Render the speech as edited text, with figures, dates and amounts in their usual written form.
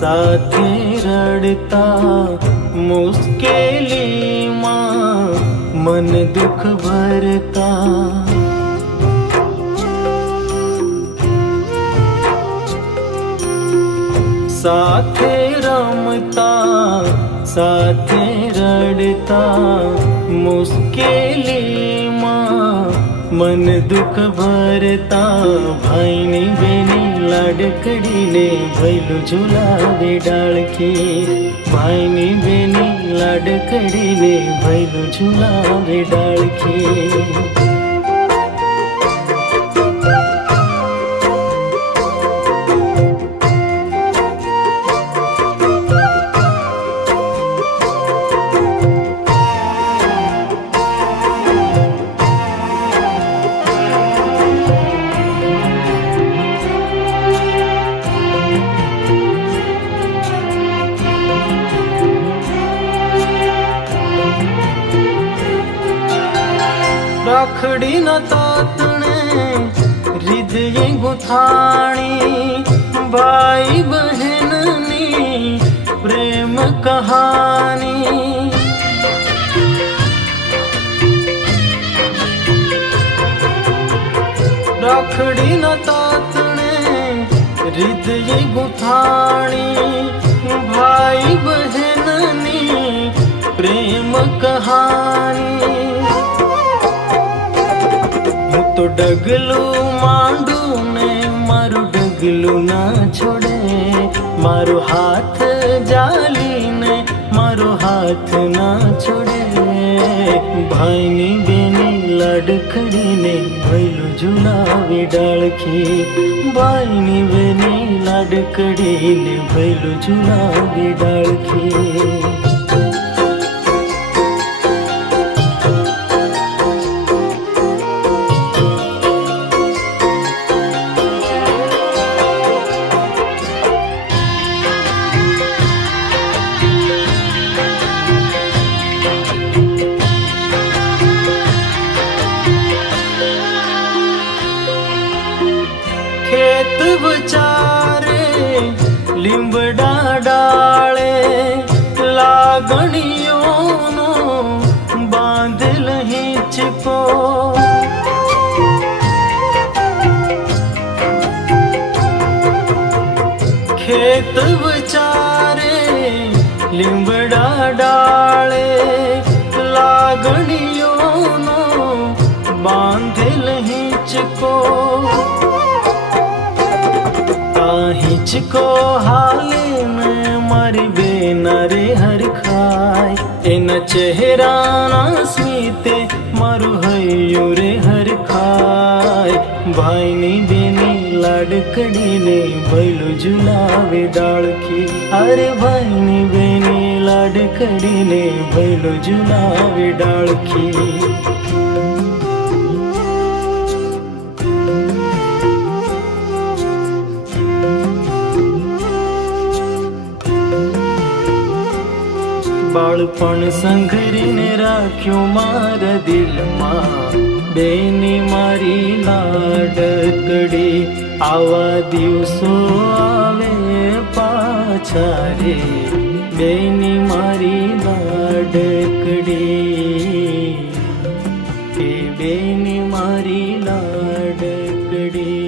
સાથે રડતા મુશ્કેલીમાં મન દુઃખ ભરતા, સાથે રમતા સાથે રડતા મુશ્કેલીમાં મન દુઃખ ભરતા, ભાઈની બેની લાડકડીને ભૈલું ઝુલાવે ડાળખી, ભાઈની બેની લાડકડીને ભૈલું ઝુલાવે ડાળખી. રાખડીના તાતણે હૃદય ગુથાણી, ભાઈ બહેનની પ્રેમ કહાની. રાખડીના તાતણે હૃદય ગુથાણી, ભાઈ બહેનની પ્રેમ કહાની. તો ડગલું માંડું ને મારું ડગલું ના છોડે, મારો હાથ જાલીને મારો હાથ ના છોડે. ભાઈની બેની લાડકડીને ભૈલું ઝુલાવે ડાળખી, ભાઈની બેની લાડકડીને ભૈલું ઝુલાવે ડાળખી. ખેત બચારે લીંબડા ડાળે, લાગણીઓનો બાંધેલ હિંચકો. ખેત બચારે લીંબડા ડાળે, લાગણીઓનો બાંધેલ હિંચકો. હિંચકો હાલે ને મારી બેના રે હરખાય, એના ચહેરાના સ્મિતે મારું હૈયું રે હરખાય. ભાઈની બેની લાડકડીને ભૈલું ઝુલાવે ડાળખી, અરે ભાઈની બેની લાડકડીને ભૈલું ઝુલાવે ડાળખી. બાળપણ સંઘરીને રાખ્યું મારા દિલમાં, બેની મારી લાડકડી. આવા દિવસો આવે પાછા રે, બેની મારી લાડકડી, એ બેની મારી લાડકડી.